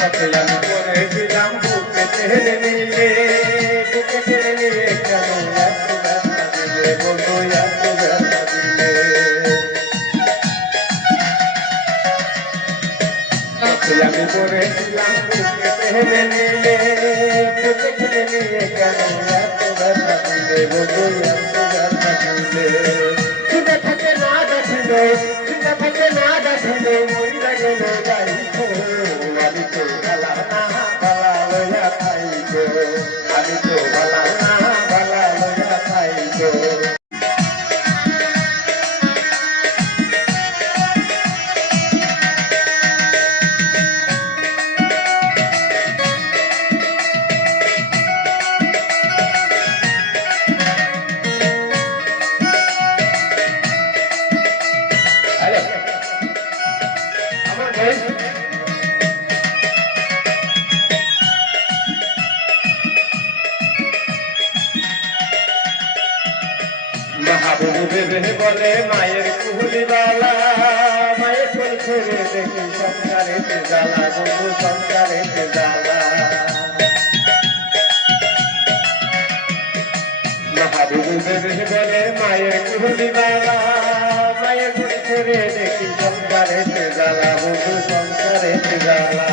আমি পড়েছিলাম বুকে টেনে নিলে, বুকে টেনে নিয়ে কেন এত ব্যথা দিলে বন্ধু, এত ব্যথা দিলে। আমি পড়েছিলাম বুকে টেনে নিলে, বুকে টেনে নিয়ে কেন এত ব্যথা দিলে বন্ধু, এত ব্যথা দিলে। শুনে থাকে না দেখিলে, শুনে থাকে না দেখিলে, মইরা গেল যাইতো। আমি তো বালা না বালা লইয়া খাইতো, আমি তো বালা না বালা লইয়া খাইতো। মাহবুবে বলে মায়ের কুহুলিবালা, মায়ের কোল ছেড়ে দেখি সংসারেতে জ্বালা বন্ধু, সংসারেতে জ্বালা। মাহবুবে বলে মায়ের কুহুলিবালা, মায়ের কোল ছেড়ে দেখি সংসারেতে জ্বালা বন্ধু, সংসারেতে জ্বালা।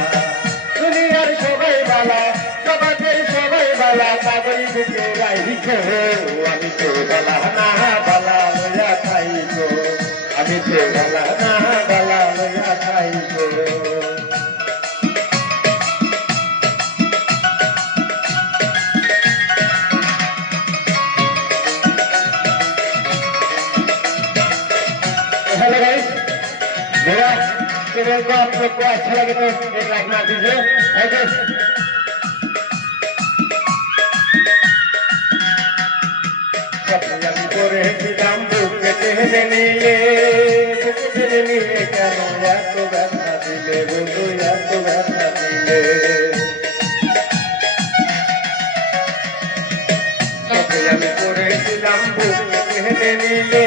দুনিয়ার সবাই বালা, সবাই সবাই বালা, পাগল বুকে রাইখো। আমি তো বালা না বালা লইয়া খাইবো, আমি তো বালা না বালা লইয়া খাইবো। हेलो गाइस, मेरा चैनल को आप लोग को अच्छा लगे तो एक लाइक मार दीजिए। Thank you. আমি পড়েছিলাম বুকে টেনে নিলে, বুকে টেনে নিয়ে কেন এত ব্যথা দিলে বন্ধু, এত ব্যথা দিলে। আমি পড়েছিলাম বুকে টেনে নিলে,